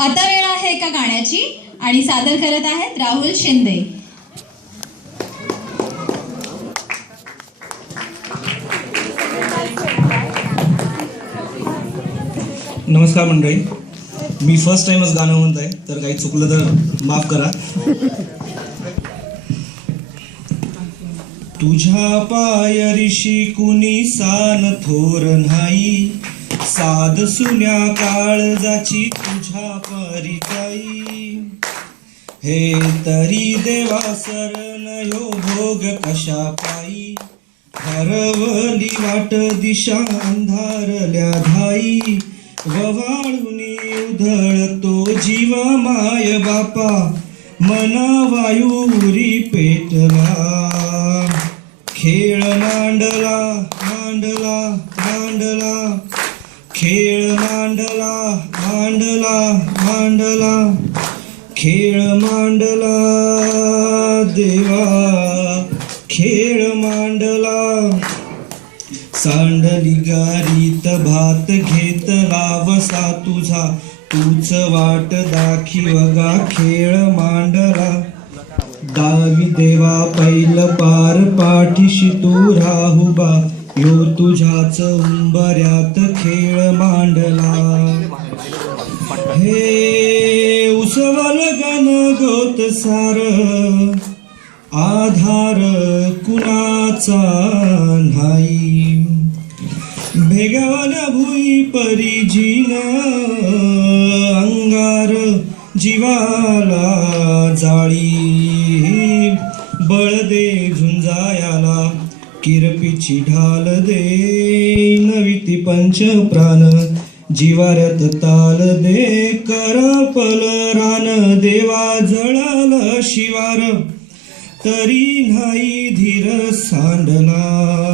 आता वेळ आहे एका गाण्याची आणि सादर करत आहेत राहुल शिंदे. नमस्कार मंडळी, मी फर्स्ट टाइमच गाणं म्हणत आहे, तर काही चुकलं तर माफ करा. तुझ्या पायरीशी कुणी सान थोर नाही, साध सुन्या काळजाची तुझ्या परिताई. हे तरी देवा शरण यो भोग कशा पायी, हरवली वाट दिशा अंधारल्या धाई. ववाळुनी उधळतो जीव माय बापा, मना वायुरी पेटला. खेळ मांडला मांडला मांडला, खेळ मांडला मांडला मांडला, खेळ मांडला देवा खेळ मांडला. सांडली गारीत भात घेतला वसा तुझा, तूच वाट दाखिवगा खेळ मांडला. दावी देवा पैल पार पाठीशी तू राहुबा, यो तुझ्याच उंबऱ्यात खेळ मांडला. हे उसवल गण गोत सार, आधार कुणाचा नाही. भेगावल्या भुई परिजीन, अंगार जीवाला जाळी. बळ दे झुंजायाला, किरपीची ढाल दे. नविती पंच प्राण, जिवाऱ्यात ताल दे. करपल रान देवा जळल शिवार, तरी नाही धीर सांडला.